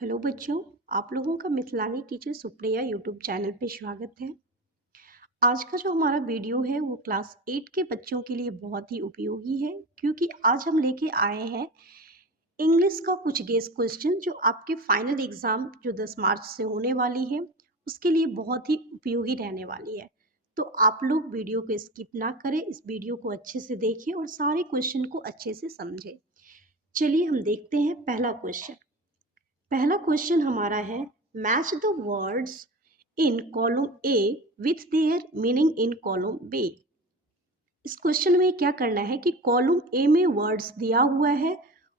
Hello बच्चों, आप लोगों का मिथिलानी टीचर सुप्रिया यूट्यूब चैनल पे स्वागत है। आज का जो हमारा वीडियो है वो क्लास 8 के बच्चों के लिए बहुत ही उपयोगी है, क्योंकि आज हम लेके आए हैं इंग्लिश का कुछ गेस क्वेश्चन जो आपके फाइनल एग्जाम जो 10 मार्च से होने वाली है उसके लिए बहुत ही उपयोगी रहने वाली है। तो आप लोग वीडियो को स्किप ना करें, इस वीडियो को अच्छे से देखें और सारे क्वेश्चन को अच्छे से समझें। चलिए हम देखते हैं पहला क्वेश्चन। पहला क्वेश्चन हमारा है, match the words in column A with their meaning in column B. इस क्वेश्चन में क्या करना है कि कॉलम ए में वर्ड्स दिया हुआ है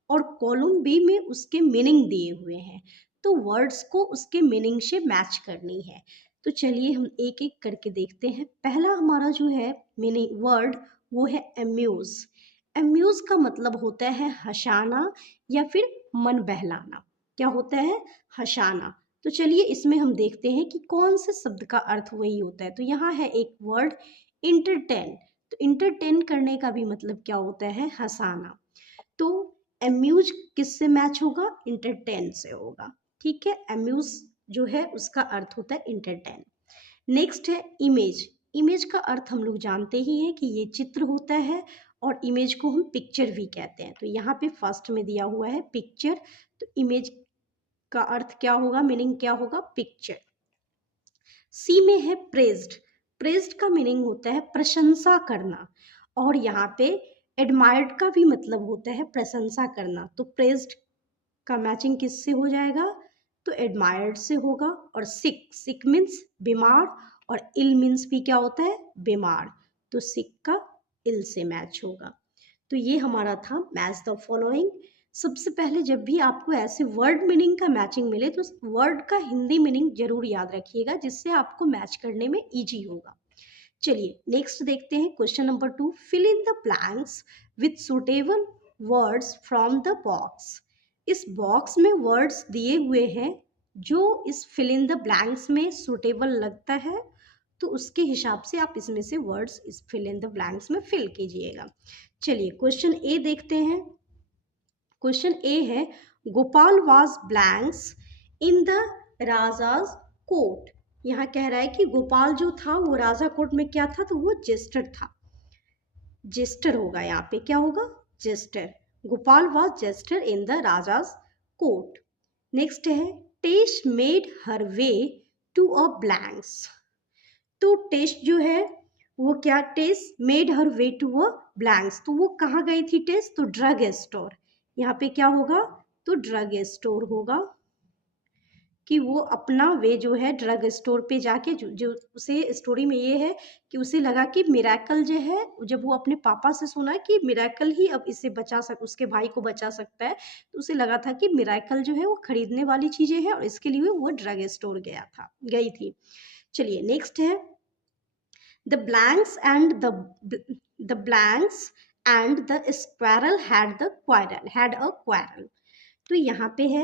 और कॉलम बी में उसके मीनिंग दिए हुए हैं, तो वर्ड्स को उसके मीनिंग से मैच करनी है। तो चलिए हम एक एक करके देखते हैं। पहला हमारा जो है मीनिंग वर्ड वो है अम्यूज। अम्यूज का मतलब होता है हंसाना या फिर मन बहलाना। क्या होता है? हंसाना। तो चलिए इसमें हम देखते हैं कि कौन से शब्द का अर्थ वही होता है। तो यहाँ है एक वर्ड इंटरटेन। तो इंटरटेन करने का भी मतलब क्या होता है? हंसाना। तो अम्यूज किससे मैच होगा? इंटरटेन से होगा। ठीक है, अम्यूज जो है उसका अर्थ होता है इंटरटेन। नेक्स्ट है इमेज। इमेज का अर्थ हम लोग जानते ही हैं कि ये चित्र होता है और इमेज को हम पिक्चर भी कहते हैं। तो यहाँ पे फर्स्ट में दिया हुआ है पिक्चर, तो इमेज का अर्थ क्या होगा? मीनिंग क्या होगा? पिक्चर। सी में है प्रेज्ड। प्रेज्ड का मीनिंग होता है प्रशंसा करना, और यहाँ पे एडमायर्ड का भी मतलब होता है प्रशंसा करना। तो प्रेज्ड का मैचिंग किससे हो जाएगा? तो एडमायर्ड से होगा। और सिक, सिक मीन्स बीमार, और इल मीन्स भी क्या होता है? बीमार। तो सिक का इल से मैच होगा। तो ये हमारा था मैच द फॉलोइंग। सबसे पहले जब भी आपको ऐसे वर्ड मीनिंग का मैचिंग मिले तो वर्ड का हिंदी मीनिंग जरूर याद रखिएगा, जिससे आपको मैच करने में इजी होगा। चलिए नेक्स्ट देखते हैं question number 2। Fill in the blanks with suitable words from the box. इस बॉक्स में वर्ड्स दिए हुए हैं जो इस फिल इन द ब्लैंक्स में सुटेबल लगता है, तो उसके हिसाब से आप इसमें से वर्ड्स इस फिल इन द ब्लैंक्स में फिल कीजिएगा। चलिए क्वेश्चन ए देखते हैं। क्वेश्चन ए है, Gopal was blanks in the raja's court. यहाँ कह रहा है कि गोपाल जो था वो राजा कोर्ट में क्या था? तो वो जेस्टर था। जेस्टर होगा यहाँ पे, क्या होगा? Jester. Gopal was jester in the raja's court. Next है, test made her way to a blanks. तो टेस्ट जो है वो क्या? Test made her way to a blanks. तो वो कहाँ गई थी टेस्ट? तो ड्रग स्टोर। यहाँ पे क्या होगा? तो ड्रग स्टोर होगा, कि वो अपना वे जो है ड्रग स्टोर पे जाके जो उसे स्टोरी में ये है कि उसे लगा कि मिरेकल जो है, जब वो अपने पापा से सुना कि मिरेकल ही अब इसे उसके भाई को बचा सकता है, तो उसे लगा था कि मिरेकल जो है वो खरीदने वाली चीजें हैं और इसके लिए वो ड्रग स्टोर गई थी। चलिए नेक्स्ट है, The blanks and the blanks and the squirrel had a quarrel। तो यहाँ पे है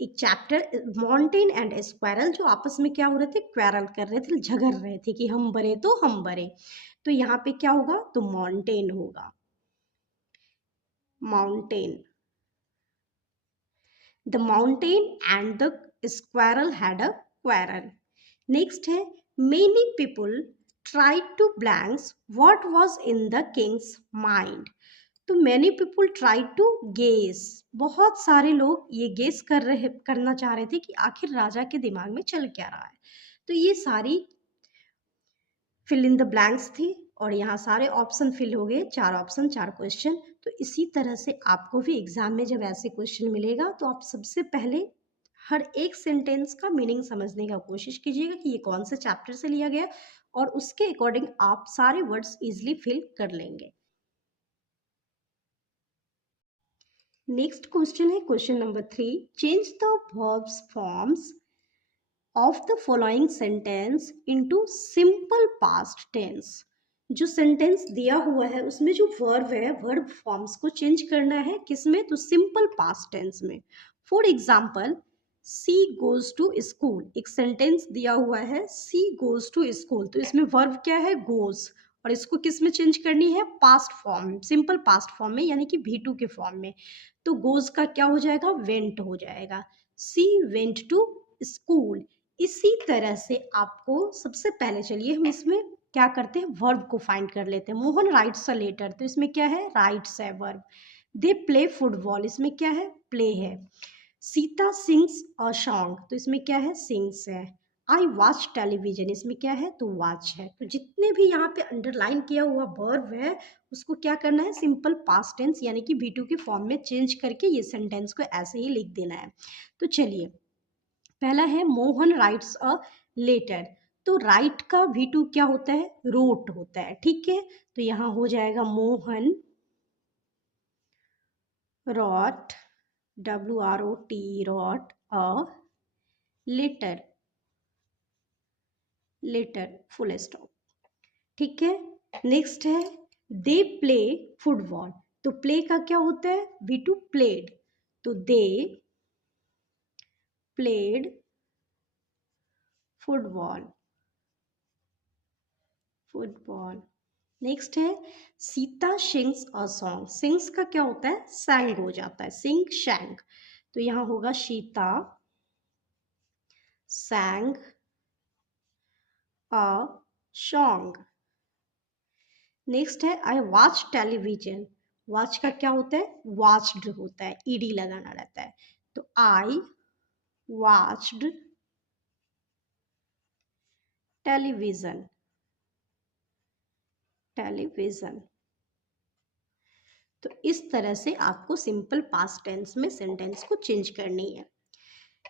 एक चैप्टर, माउंटेन एंड स्क्वायरल, जो आपस में क्या हो रहे थे? क्वेरल कर रहे थे, झगड़ रहे थे कि हम बड़े तो हम बड़े। तो यहाँ पे क्या होगा? तो माउंटेन होगा, mountain. The mountain and the squirrel had a quarrel. Next है, many people tried to blanks what was in the king's mind। तो many people tried to guess, बहुत सारे लोग ये गेस करना चाह रहे थे कि आखिर राजा के दिमाग में चल क्या रहा है। तो ये सारी फिल इन द ब्लैंक्स थी और यहाँ सारे ऑप्शन फिल हो गए, 4 ऑप्शन 4 क्वेश्चन। तो इसी तरह से आपको भी एग्जाम में जब ऐसे क्वेश्चन मिलेगा तो आप सबसे पहले हर एक सेंटेंस का मीनिंग समझने का कोशिश कीजिएगा कि ये कौन से चैप्टर से लिया गया, और उसके अकॉर्डिंग आप सारे वर्ड्स इजीली फिल कर लेंगे। नेक्स्ट क्वेश्चन है question number 3। Change the verbs forms of the following sentence into simple past tense. जो सेंटेंस दिया हुआ है उसमें जो वर्ब है, वर्ब फॉर्म्स को चेंज करना है किसमें? तो सिंपल पास्ट टेंस में। For example, she goes to school. एक सेंटेंस दिया हुआ है, सी गोज टू स्कूल, तो इसमें वर्ब क्या है? गोज, और इसको किस में चेंज करनी है, past form, simple past form में, यानी कि V2 के फॉर्म में। तो गोज का क्या हो जाएगा, वेंट हो जाएगा। She went to school. इसी तरह से आपको सबसे पहले चलिए हम इसमें क्या करते हैं, वर्ब को फाइंड कर लेते हैं। मोहन राइट्स अ लेटर, तो इसमें क्या है, राइट्स है वर्ब। दे प्ले फुटबॉल, इसमें क्या है, प्ले है। सीता सिंग्स अ सॉन्ग, तो इसमें क्या है, सिंग्स है। आई वॉच टेलीविजन, इसमें क्या है, तो वॉच है। तो जितने भी यहाँ पे अंडरलाइन किया हुआ वर्ब है उसको क्या करना है, सिंपल पास्ट टेंस यानी कि V2 के फॉर्म में चेंज करके ये सेंटेंस को ऐसे ही लिख देना है। तो चलिए पहला है मोहन राइट्स अ लेटर। तो राइट का V2 क्या होता है, रोट होता है, ठीक है। तो यहाँ हो जाएगा Mohan wrote, WROT, wrote a letter, letter full stop, ठीक है। नेक्स्ट है दे प्ले फुटबॉल। तो प्ले का क्या होता है, V2 प्लेड। तो they played football, football. Next है Sita sings a song. Sings का क्या होता है, सैंग हो जाता है, सिंग शैंग। तो यहाँ होगा सीता सैंग अ सॉन्ग। नेक्स्ट है आई वॉच टेलीविजन। वॉच का क्या होता है, वॉच्ड होता है, ईडी लगाना रहता है। तो आई वॉच्ड टेलीविजन, टेलीविजन। तो इस तरह से आपको सिंपल पास्ट टेंस में सेंटेंस को चेंज करनी है।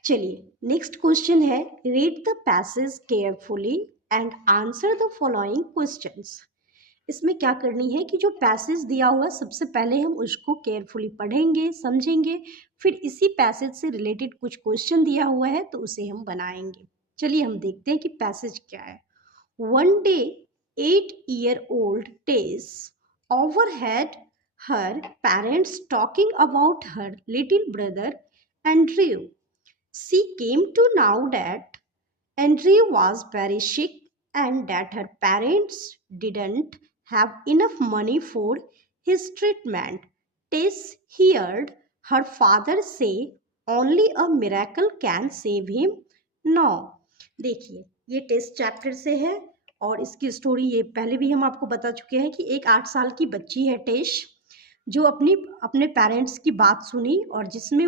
चलिए नेक्स्ट क्वेश्चन है, read the passage carefully and answer the following questions. इसमें क्या करनी है कि जो पैसेज दिया हुआ है सबसे पहले हम उसको केयरफुली पढ़ेंगे, समझेंगे, फिर इसी पैसेज से रिलेटेड कुछ क्वेश्चन दिया हुआ है तो उसे हम बनाएंगे। चलिए हम देखते हैं कि पैसेज क्या है। One day, 8-year-old Tess overheard her parents talking about her little brother Andrew. She came to know that Andrew was very sick and that her parents didn't have enough money for his treatment. Tess heard her father say, only a miracle can save him now. देखिए ये test chapter से है और इसकी story ये पहले भी हम आपको बता चुके हैं कि एक 8 साल की बच्ची है टेश, जो अपने पेरेंट्स की बात सुनी और जिसमें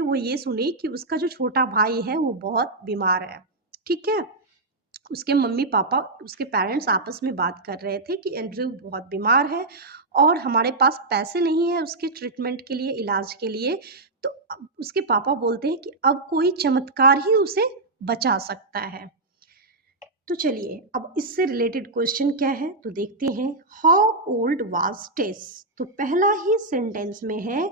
वो ये सुनी कि उसका जो छोटा भाई है वो बहुत बीमार है, ठीक है। उसके मम्मी पापा, उसके पेरेंट्स आपस में बात कर रहे थे कि एंड्रयू बहुत बीमार है और हमारे पास पैसे नहीं है उसके ट्रीटमेंट के लिए, इलाज के लिए। तो उसके पापा बोलते हैं कि अब कोई चमत्कार ही उसे बचा सकता है। तो चलिए अब इससे रिलेटेड क्वेश्चन क्या है तो देखते हैं। हाउ ओल्ड वाज टेस। तो पहला ही सेंटेंस में है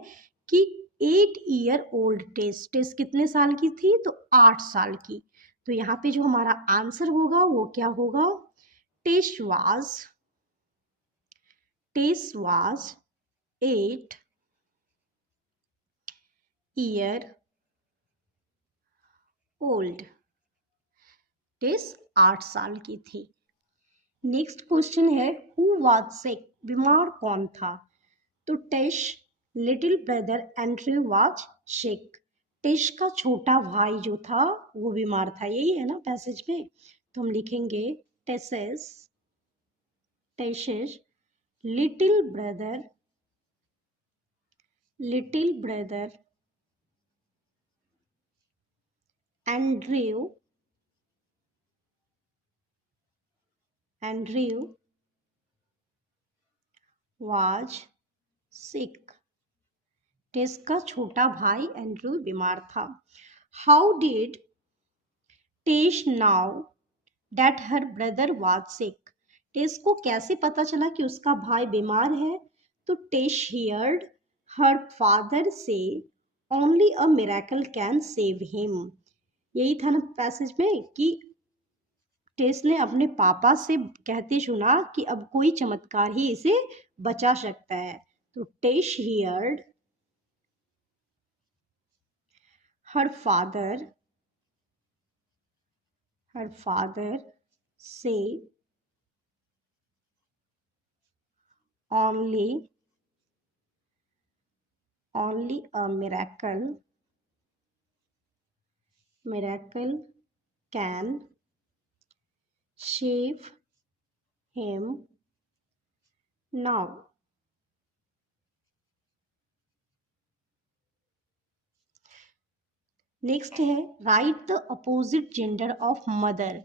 कि 8-year-old टेस। टेस कितने साल की थी, तो 8 साल की। तो यहाँ पे जो हमारा आंसर होगा वो क्या होगा, टेस वाज 8-year-old। टेस 8 साल की थी। नेक्स्ट क्वेश्चन है हु वाज सिक। बीमार कौन था, तो Tess little brother Andrew was sick. Tess का छोटा भाई जो था वो बीमार था, यही है ना पैसेज में। तो हम लिखेंगे Tess's Tess's little brother Andrew was sick. Tess का छोटा भाई एंड्रयू बीमार था। How did Tess know that her brother was sick. Tess को कैसे पता चला कि उसका भाई बीमार है, तो टेश हियर्ड हर फादर से only a miracle can save him. यही था ना पैसेज में कि टेस ने अपने पापा से कहते सुना कि अब कोई चमत्कार ही इसे बचा सकता है। तो टेश हियर्ड हर फादर से only a miracle can save him now. Next है write the opposite gender of mother.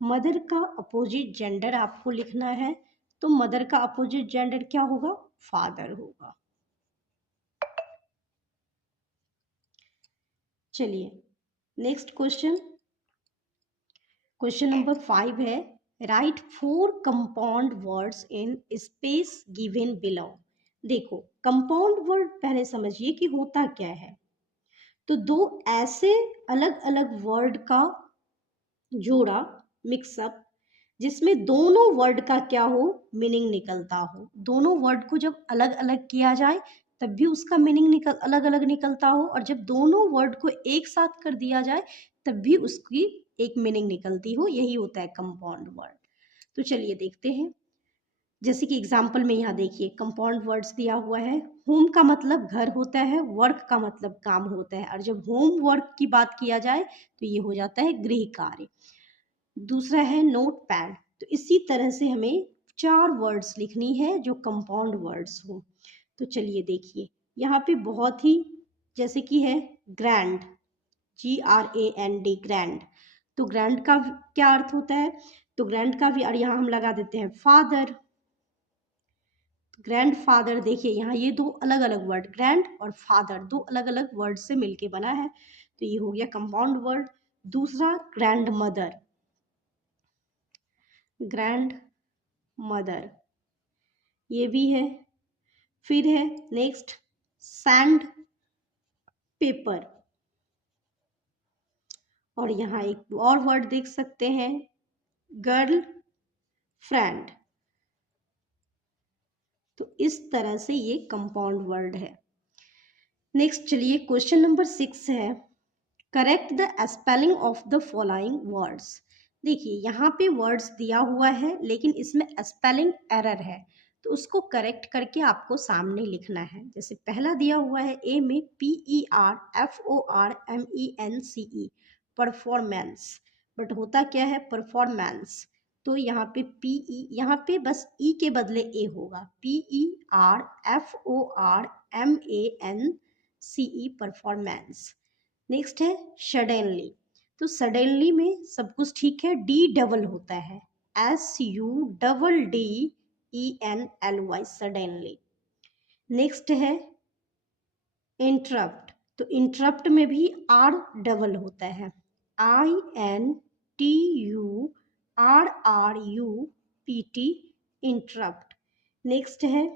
Mother का अपोजिट जेंडर आपको लिखना है, तो मदर का अपोजिट जेंडर क्या होगा? फादर होगा। चलिए नेक्स्ट क्वेश्चन, क्वेश्चन नंबर 5 है right 4 compound words in space given below. देखो कंपाउंड वर्ड पहले समझिए कि होता क्या है। तो दो ऐसे अलग अलग वर्ड का जोड़ा, मिक्सअप, जिसमें दोनों वर्ड का क्या हो? मीनिंग निकलता हो। दोनों वर्ड को जब अलग अलग किया जाए तब भी उसका मीनिंग अलग अलग निकलता हो, और जब दोनों वर्ड को एक साथ कर दिया जाए तब भी उसकी एक मीनिंग निकलती हो। यही होता है कंपाउंड वर्ड। तो चलिए देखते हैं। जैसे कि एग्जाम्पल में यहाँ देखिए कंपाउंड वर्ड्स दिया हुआ है। होम का मतलब घर होता है, वर्क का मतलब काम होता है, और जब होम वर्क की बात किया जाए तो ये हो जाता है गृह कार्य। दूसरा है नोट पैड। तो इसी तरह से हमें 4 वर्ड्स लिखनी है जो कंपाउंड वर्ड्स हो। तो चलिए देखिए यहाँ पे बहुत ही, जैसे कि है ग्रैंड, GRAND, ग्रैंड। तो ग्रैंड का क्या अर्थ होता है? तो ग्रैंड का भी, और यहाँ हम लगा देते हैं फादर, ग्रैंड फादर। देखिए यहाँ ये दो अलग अलग वर्ड, ग्रैंड और फादर, दो अलग अलग वर्ड से मिलके बना है, तो ये हो गया कंपाउंड वर्ड। दूसरा ग्रैंड मदर, ग्रैंड मदर, ये भी है। फिर है नेक्स्ट सैंड पेपर, और यहाँ एक और वर्ड देख सकते हैं गर्ल फ्रेंड। तो इस तरह से ये कंपाउंड वर्ड है। नेक्स्ट चलिए क्वेश्चन नंबर 6 है correct the spelling of the following words. देखिए यहाँ पे वर्ड्स दिया हुआ है लेकिन इसमें स्पेलिंग एरर है, तो उसको करेक्ट करके आपको सामने लिखना है। जैसे पहला दिया हुआ है ए में PERFORMENCE, परफॉर्मेंस, बट होता क्या है परफॉर्मेंस। तो यहाँ पे PE, यहाँ पे बस ई के बदले ए होगा, PERFORMANCE, परफॉर्मेंस। नेक्स्ट है सडनली। तो सडनली में सब कुछ ठीक है, डी डबल होता है, SUDDENLY, सडनली। नेक्स्ट है इंटरप्ट। तो इंटरप्ट में भी आर डबल होता है, INTURRUPT, इंटरप्ट। नेक्स्ट है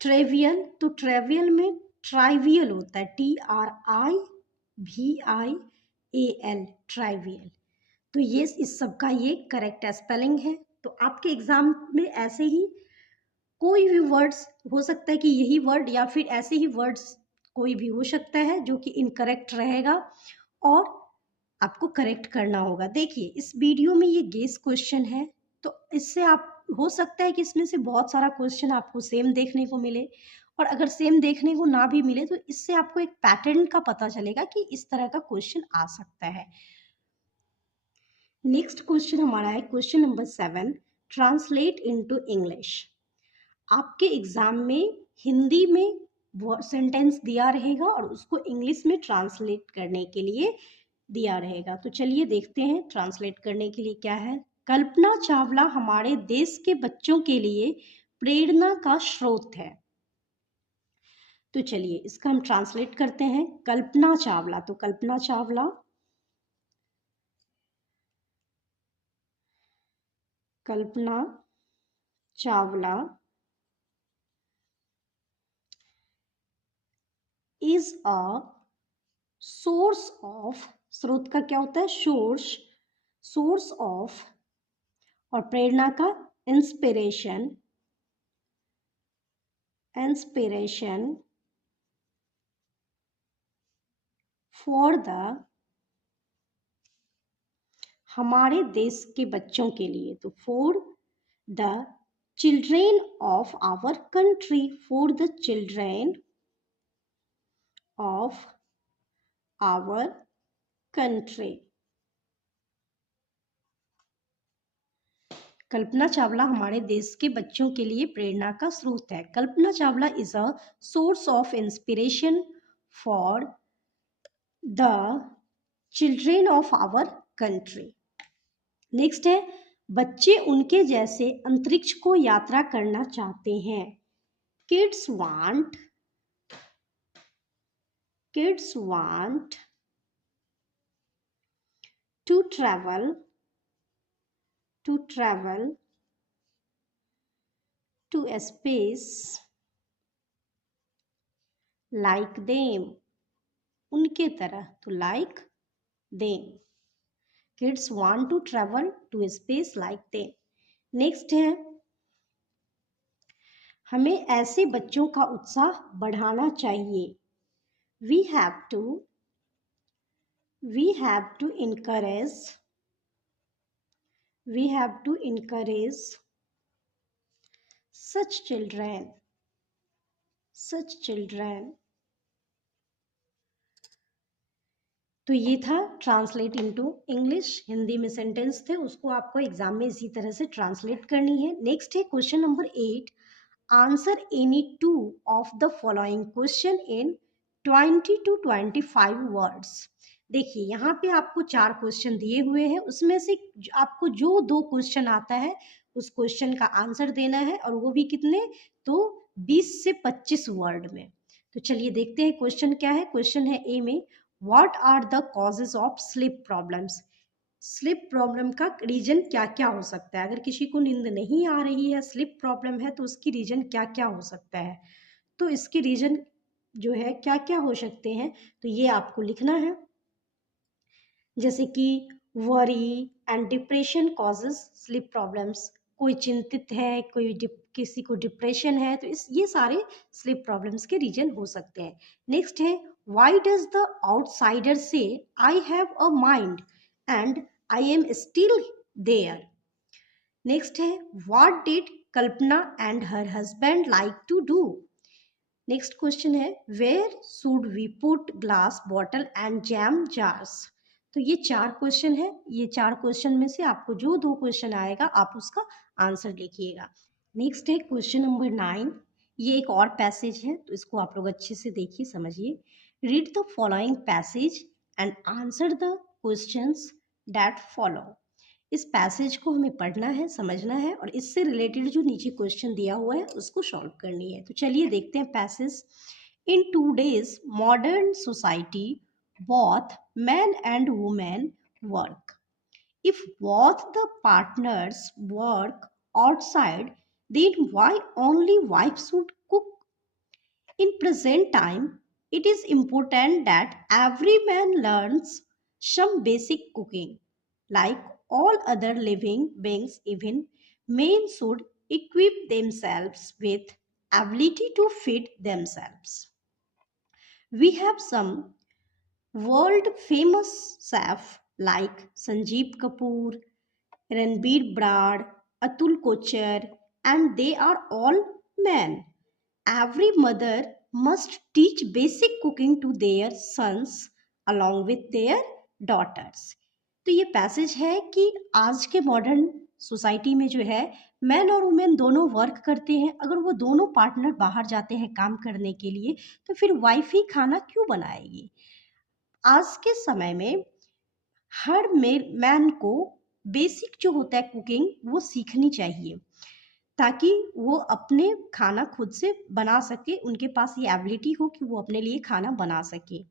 ट्रेवियल। तो ट्रेवियल में ट्राइवियल होता है, TRIVIAL, ट्राइवियल। तो ये इस सब का ये करेक्ट स्पेलिंग है। तो आपके एग्जाम में ऐसे ही कोई भी वर्ड्स हो सकता है कि यही वर्ड या फिर ऐसे ही वर्ड्स कोई भी हो सकता है जो कि इनकरेक्ट रहेगा, और आपको करेक्ट करना होगा। देखिए इस वीडियो में ये गेस क्वेश्चन है, तो इससे आप हो सकता है कि इसमें से बहुत सारा क्वेश्चन आपको सेम देखने को मिले, और अगर सेम देखने को ना भी मिले तो इससे आपको एक पैटर्न का पता चलेगा कि इस तरह का क्वेश्चन आ सकता है। नेक्स्ट क्वेश्चन हमारा है question number 7 translate into English. आपके एग्जाम में हिंदी में सेंटेंस दिया रहेगा और उसको इंग्लिश में ट्रांसलेट करने के लिए दिया रहेगा। तो चलिए देखते हैं ट्रांसलेट करने के लिए क्या है। कल्पना चावला हमारे देश के बच्चों के लिए प्रेरणा का स्रोत है। तो चलिए इसका हम ट्रांसलेट करते हैं। कल्पना चावला, तो Kalpana Chawla, Kalpana Chawla is a source of, स्रोत का क्या होता है? सोर्स, सोर्स ऑफ, और प्रेरणा का इंस्पिरेशन, इंस्पिरेशन फॉर द, हमारे देश के बच्चों के लिए। तो for the children of our country, for the children of our country. Kalpana Chawla हमारे देश के बच्चों के लिए प्रेरणा का स्रोत है. Kalpana Chawla is a source of inspiration for the children of our country. Next है, बच्चे उनके जैसे अंतरिक्ष को यात्रा करना चाहते हैं. Kids want to travel to a space like them. उनके तरह, तो like them. Kids want to travel to a space like them. Next है, हमें ऐसे बच्चों का उत्साह बढ़ाना चाहिए. We have to encourage such children. तो ये था ट्रांसलेट इनटू इंग्लिश. हिंदी में सेंटेंस थे, उसको आपको एग्जाम में इसी तरह से ट्रांसलेट करनी है. नेक्स्ट है question number 8. Answer any 2 of the following question in 20 to 25 words. देखिए यहाँ पे आपको 4 क्वेश्चन दिए हुए हैं, उसमें से आपको जो 2 क्वेश्चन आता है उस क्वेश्चन का आंसर देना है, और वो भी कितने, तो 20 से 25 वर्ड में. तो चलिए देखते हैं क्वेश्चन क्या है. क्वेश्चन है ए में, what are the causes of sleep problems. Sleep problem का रीजन क्या क्या हो सकता है. अगर किसी को नींद नहीं आ रही है, स्लीप प्रॉब्लम है, तो उसकी रीजन क्या क्या हो सकता है. तो इसके रीजन जो है क्या क्या हो सकते हैं, तो ये आपको लिखना है. जैसे कि worry and depression causes sleep problems. कोई चिंतित है, किसी को डिप्रेशन है, तो ये सारे स्लीप प्रॉब्लम्स के रीजन हो सकते हैं. नेक्स्ट है, व्हाई डज द आउटसाइडर से I have a mind and I am still there. Next है, what did Kalpana and her husband like to do. Next question है, where should we put glass bottle and jam jars. तो ये 4 question है. ये 4 question में से आपको जो 2 क्वेश्चन आएगा आप उसका आंसर लिखिएगा. नेक्स्ट है क्वेश्चन नंबर 9. ये एक और पैसेज है, तो इसको आप लोग अच्छे से देखिए, समझिए. Read the following passage and answer the questions that follow. इस पैसेज को हमें पढ़ना है, समझना है, और इससे रिलेटेड जो नीचे क्वेश्चन दिया हुआ है उसको सॉल्व करनी है. तो चलिए देखते हैं passage. In today's modern society both men and women work. If both the partners work outside, then why only wife should cook? In present time, it is important that every man learns some basic cooking. Like all other living beings, even men should equip themselves with ability to feed themselves. We have some world famous chefs like Sanjeev Kapoor, Ranbir Brad, Atul Kochhar, and they are all men. Every mother must teach basic cooking to their sons along with their daughters. तो ये passage है कि आज के modern society में जो है man और वुमेन दोनों वर्क करते हैं. अगर वो दोनों पार्टनर बाहर जाते हैं काम करने के लिए, तो फिर वाइफ ही खाना क्यों बनाएगी. आज के समय में हर मैन को बेसिक जो होता है कुकिंग वो सीखनी चाहिए, ताकि वो अपने खाना खुद से बना सके, उनके पास ये एबिलिटी हो कि वो अपने लिए खाना बना सके.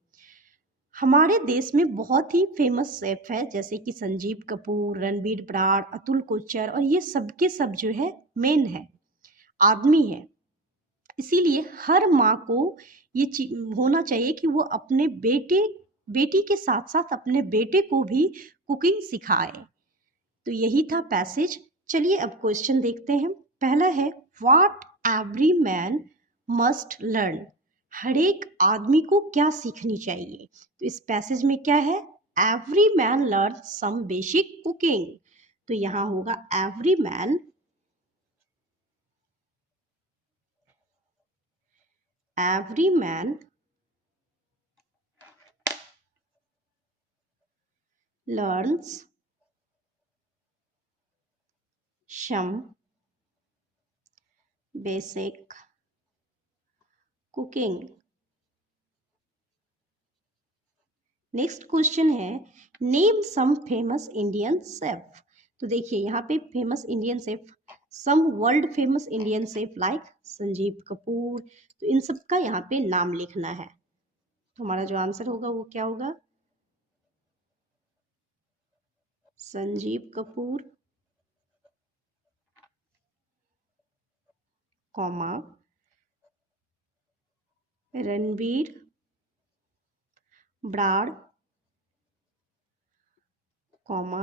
हमारे देश में बहुत ही फेमस शेफ है, जैसे कि संजीव कपूर, रणबीर बराड़, अतुल कोचर, और ये सबके सब जो है मेन है, आदमी है. इसीलिए हर माँ को ये होना चाहिए कि वो अपने बेटी के साथ साथ अपने बेटे को भी कुकिंग सिखाए. तो यही था पैसेज. चलिए अब क्वेश्चन देखते हैं. पहला है, what every man must learn. हर एक आदमी को क्या सीखनी चाहिए. तो इस पैसेज में क्या है, every man learn some basic cooking. तो यहाँ होगा every man every man learns some basic cooking। Next question है name some famous Indian chef. तो देखिए यहाँ पे famous Indian chef, some world famous Indian chef like Sanjeev Kapoor. तो इन सब का यहाँ पे नाम लिखना है। तो हमारा जो आंसर होगा वो क्या होगा? Sanjeev Kapoor, comma Ranveer Brar, comma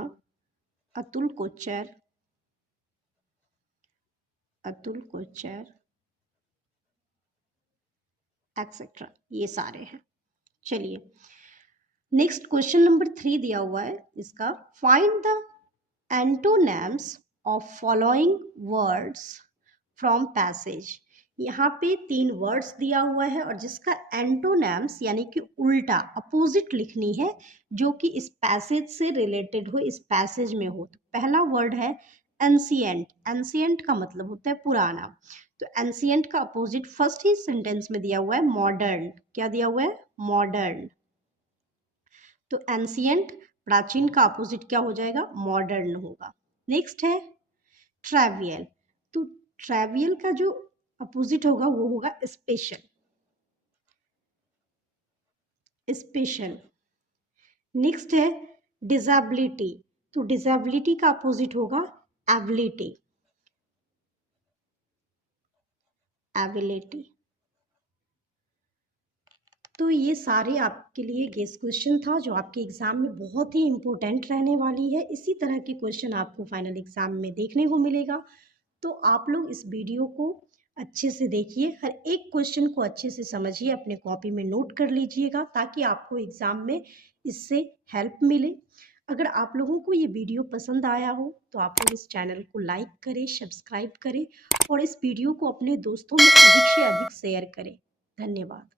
Atul Kochhar, etcetera, ये सारे हैं। चलिए नेक्स्ट क्वेश्चन नंबर 3 दिया हुआ है इसका, find the antonyms of following words from passage. यहाँ पे 3 वर्ड्स दिया हुआ है और जिसका एंटोनिम्स यानी कि उल्टा अपोजिट लिखनी है जो कि इस पैसेज से रिलेटेड हो, इस पैसेज में हो। तो पहला वर्ड है एंशिएंट। एंशिएंट का मतलब होता है पुराना। तो एंशिएंट का अपोजिट फर्स्ट ही सेंटेंस में दिया हुआ है मॉडर्न। क्या दिया हुआ है? मॉडर्न। तो एंशिएंट प्राचीन का अपोजिट क्या हो जाएगा? मॉडर्न होगा। नेक्स्ट है ट्रैवियल। तो ट्रैवियल का जो अपोजिट होगा वो होगा स्पेशल। स्पेशल। नेक्स्ट है डिसेबिलिटी। तो डिसेबिलिटी का अपोजिट होगा एबिलिटी। एबिलिटी। तो ये सारे आपके लिए गेस क्वेश्चन था जो आपके एग्जाम में बहुत ही इंपॉर्टेंट रहने वाली है। इसी तरह के क्वेश्चन आपको फाइनल एग्जाम में देखने को मिलेगा। तो आप लोग इस वीडियो को अच्छे से देखिए, हर एक क्वेश्चन को अच्छे से समझिए, अपने कॉपी में नोट कर लीजिएगा ताकि आपको एग्जाम में इससे हेल्प मिले। अगर आप लोगों को ये वीडियो पसंद आया हो तो आप लोग इस चैनल को लाइक करें, सब्सक्राइब करें और इस वीडियो को अपने दोस्तों में अधिक से अधिक शेयर करें। धन्यवाद।